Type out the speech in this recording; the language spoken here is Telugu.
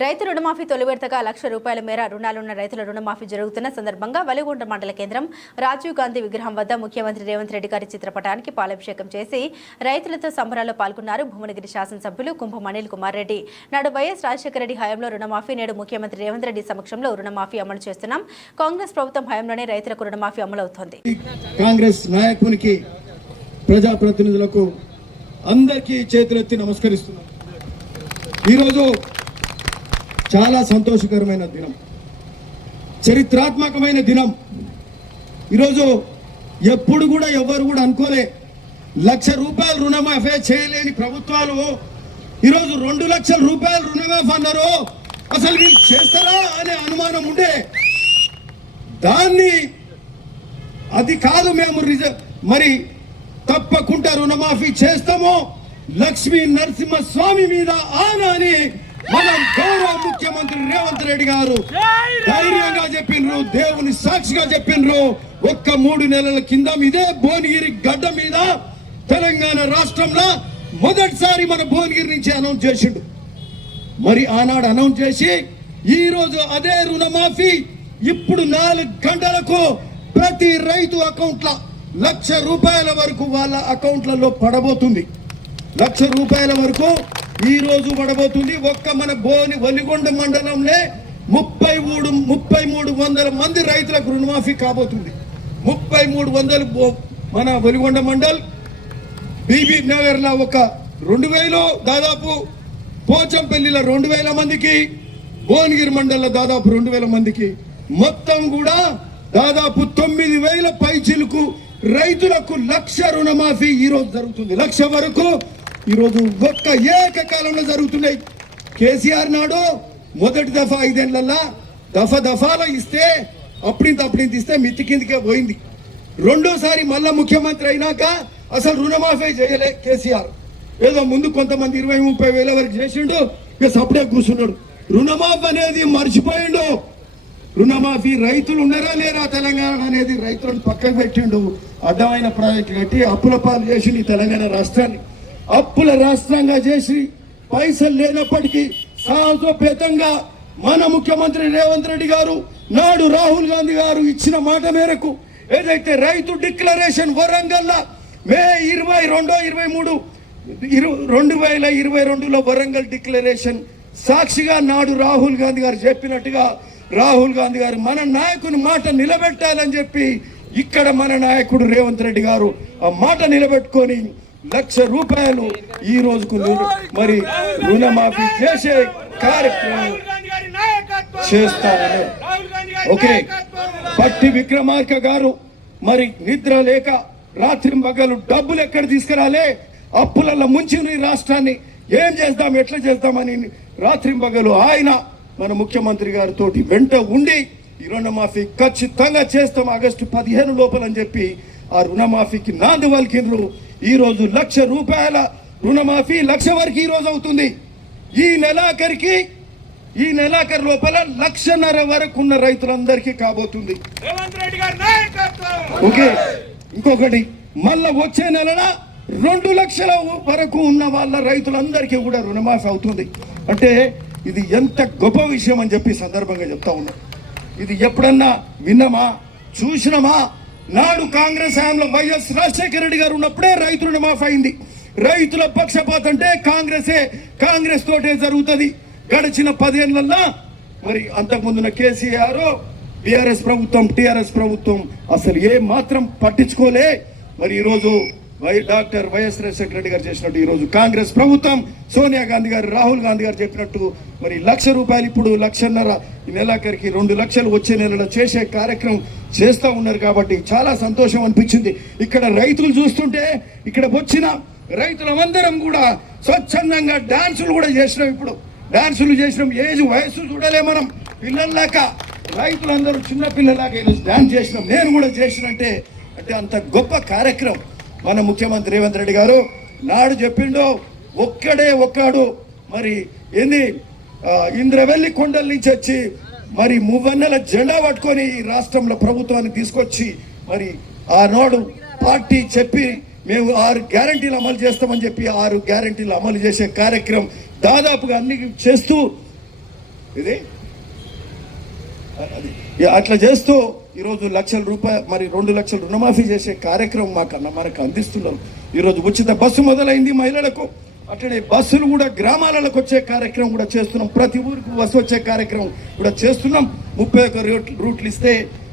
రైతు రుణమాఫీ తొలి విడతగా లక్ష రూపాయల మేర రుణాలున్న రైతుల రుణమాఫీ జరుగుతున్న సందర్భంగా వలిగొండ మండల కేంద్రం రాజీవ్ గాంధీ విగ్రహం వద్ద ముఖ్యమంత్రి రేవంత్ రెడ్డి గారి చిత్రపటానికి పాలాభిషేకం చేసి రైతులతో సంబరాల్లో పాల్గొన్నారు భువనగిరి శాసనసభ్యులు కుంభం అనిల్ కుమార్ రెడ్డి. నాడు వైఎస్ రాజశేఖర రెడ్డి హయాంలో రుణమాఫీ నేడు ముఖ్యమంత్రి రేవంత్ రెడ్డి సమక్షంలో రుణమాఫీ అమలు చేస్తున్నాం. కాంగ్రెస్ ప్రభుత్వం హయాంలోనే రైతులకు రుణమాఫీ అమలవుతోంది. కాంగ్రెస్ నాయకునికి ప్రజాప్రతినిధులకు అందరికీ చేతులెత్తి నమస్కరిస్తున్నాం. ఈరోజు చాలా సంతోషకరమైన దినం. చరిత్రాత్మకమైన దినం. ఈరోజు ఎప్పుడు కూడా ఎవరు కూడా అనుకోలే. లక్ష రూపాయలు రుణమాఫీ చేయలేని ప్రభుత్వాలు. ఈరోజు రెండు లక్షల రూపాయలు రుణమాఫీ అన్నారు. అసలు వీళ్ళు చేస్తారా అనే అనుమానం ఉండే దాన్ని అది కాదు మేము రిజ- మరి తప్పకుండా రుణమాఫీ చేస్తాము. లక్ష్మీ నరసింహ స్వామి మీద ఆన అని ముఖ్యమంత్రి రేవంత్ రెడ్డి గారు ధైర్యంగా చెప్పిండ్రు దేవుని సాక్షిగా చెప్పిండ్రు. ఒక్క మూడు నెలల కింద ఇదే భువనగిరి గడ్డ మీద తెలంగాణ రాష్ట్రంలో మొదటిసారి మన భువనగిరి నుంచి అనౌన్స్ చేసిండు. మరి ఆనాడు అనౌన్స్ చేసి ఈ రోజు అదే రుణమాఫీ ఇప్పుడు నాలుగు గంటలకు ప్రతి రైతు అకౌంట్ల లక్ష రూపాయల వరకు వాళ్ళ అకౌంట్లలో పడబోతుంది. లక్ష రూపాయల వరకు ఈ రోజు పడబోతుంది ఒక్క మన బోని వలిగొండ మండలంలో ముప్పై మూడు ముప్పై మూడు వందల మంది రైతులకు రుణమాఫీ కాబోతుంది. ముప్పై మూడు వందలు బో- మన వలిగొండ మండల్ బీబీ నగర్లో ఒక రెండు వేలు దాదాపు పోచంపల్లిలో రెండు వేల మందికి భువనగిరి మండలంలో దాదాపు రెండు వేల మందికి. మొత్తం కూడా దాదాపు తొమ్మిది వేల పైచిలకు రైతులకు లక్ష రుణమాఫీ ఈరోజు జరుగుతుంది. లక్ష వరకు ఈరోజు ఒక్క ఏకకాలంలో జరుగుతున్నాయి. కేసీఆర్ నాడు మొదటి దఫా ఐదేళ్ళలో దఫ దఫాలో ఇస్తే అప్పుడింత అప్పుడింత ఇస్తే మిత్తి కిందకే పోయింది. రెండోసారి మళ్ళా ముఖ్యమంత్రి అయినాక అసలు రుణమాఫీ చేయలే కేసీఆర్. ఏదో ముందు కొంతమంది ఇరవై ముప్పై వేల వరకు చేసిండు ఇక సపడే కూర్చున్నాడు. రుణమాఫీ అనేది మర్చిపోయిండు. రుణమాఫీ రైతులు ఉన్నారా లేరా తెలంగాణ అనేది రైతులను పక్కకు పెట్టిండు. అడ్డమైన ప్రాజెక్టు కట్టి అప్పుల పాలు చేసిండు ఈ తెలంగాణ రాష్ట్రాన్ని. అప్పుల రాష్ట్రంగా చేసి పైసలు లేనప్పటికీ సాహసోపేతంగా మన ముఖ్యమంత్రి రేవంత్ రెడ్డి గారు నాడు రాహుల్ గాంధీ గారు ఇచ్చిన మాట మేరకు ఏదైతే రైతు డిక్లరేషన్ వరంగల్ మే ఇరవై రెండో ఇరవై మూడు ఇరు- రెండు వేల ఇరవై రెండులో వరంగల్ డిక్లరేషన్ సాక్షిగా నాడు రాహుల్ గాంధీ గారు చెప్పినట్టుగా రాహుల్ గాంధీ గారు మన నాయకుని మాట నిలబెట్టాలని చెప్పి ఇక్కడ మన నాయకుడు రేవంత్ రెడ్డి గారు ఆ మాట నిలబెట్టుకొని లక్ష రూపాయలు ఈ రోజుకు మరి రుణమాఫీ చేసే కార్యక్రమం చేస్తామని ఓకే. పట్టి విక్రమార్క గారు మరి నిద్ర లేక రాత్రి మగలు డబ్బులు ఎక్కడ తీసుకురాలే? అప్పులలో ముంచి రాష్ట్రాన్ని. ఏం చేద్దాం ఎట్లా చేద్దామని రాత్రి మగలు ఆయన మన ముఖ్యమంత్రి గారితో వెంట ఉండి ఈ రుణమాఫీ ఖచ్చితంగా చేస్తాం ఆగస్టు పదిహేను లోపలని చెప్పి ఆ రుణమాఫీకి నాంది వాళ్ళకి ఈ రోజు లక్ష రూపాయల రుణమాఫీ లక్ష వరకు ఈ రోజు అవుతుంది. ఈ నెలాఖరికి ఈ నెలాఖరు లోపల లక్షన్నర వరకు ఉన్న రైతులందరికీ కాబోతుంది. ఓకే ఇంకొకటి మళ్ళా వచ్చే నెలన రెండు లక్షల వరకు ఉన్న వాళ్ళ రైతులందరికీ కూడా రుణమాఫీ అవుతుంది. అంటే ఇది ఎంత గొప్ప విషయం అని చెప్పి సందర్భంగా చెప్తా ఉన్నా. ఇది ఎప్పుడన్నా విన్నామా చూసినామా? నాడు కాంగ్రెస్ హయాంలో వైఎస్ రాజశేఖర రెడ్డి గారు ఉన్నప్పుడే రైతు రుణమాఫీ అయింది. రైతుల పక్షపాతం అంటే కాంగ్రెసే కాంగ్రెస్ తోటే జరుగుతుంది. గడిచిన పదేళ్ళలో మరి అంతకుముందున కేసీఆర్ బీఆర్ఎస్ ప్రభుత్వం టీఆర్ఎస్ ప్రభుత్వం అసలు ఏ మాత్రం పట్టించుకోలే. మరి ఈరోజు why doctor YS Rajasekhara Reddy garu చేసినట్టు ఈరోజు కాంగ్రెస్ ప్రభుత్వం సోనియా గాంధీ గారు రాహుల్ గాంధీ గారు చెప్పినట్టు మరి లక్ష రూపాయలు ఇప్పుడు లక్షన్నర ఈ నెలాఖరికి రెండు లక్షలు వచ్చే నెలలో చేసే కార్యక్రమం చేస్తూ ఉన్నారు కాబట్టి చాలా సంతోషం అనిపించింది. ఇక్కడ రైతులు చూస్తుంటే ఇక్కడ వచ్చిన రైతులమందరం కూడా స్వచ్ఛందంగా డాన్సులు కూడా చేసినాం ఇప్పుడు. డాన్సులు చేసినాం ఏజ్ వయసు చూడలే మనం. పిల్లల్లాక రైతులందరూ చిన్న పిల్లలాగా ఈరోజు డాన్స్ చేసినాం. నేను కూడా చేసినంటే అంటే అంత గొప్ప కార్యక్రమం. మన ముఖ్యమంత్రి రేవంత్ రెడ్డి గారు నాడు చెప్పిండో ఒక్కడే ఒక్కడు. మరి ఏంది ఇంద్రవెల్లి కొండల నుంచి వచ్చి మరి మువ్వన్నెల జెండా పట్టుకొని ఈ రాష్ట్రంలో ప్రభుత్వాన్ని తీసుకొచ్చి మరి ఆనాడు పార్టీ చెప్పి మేము ఆరు గ్యారంటీలు అమలు చేస్తామని చెప్పి ఆరు గ్యారంటీలు అమలు చేసే కార్యక్రమం దాదాపుగా అన్ని చేస్తూ ఇది అట్లా చేస్తూ ఈరోజు లక్షల రూపాయలు మరి రెండు లక్షలు రుణమాఫీ చేసే కార్యక్రమం మాకు అన్న మనకు అందిస్తున్నారు. ఈరోజు ఉచిత బస్సు మొదలైంది మహిళలకు. అట్లనే బస్సులు కూడా గ్రామాలకు వచ్చే కార్యక్రమం కూడా చేస్తున్నాం. ప్రతి ఊరికి బస్సు వచ్చే కార్యక్రమం కూడా చేస్తున్నాం. ముప్పై ఒక్క రూట్లు ఇస్తే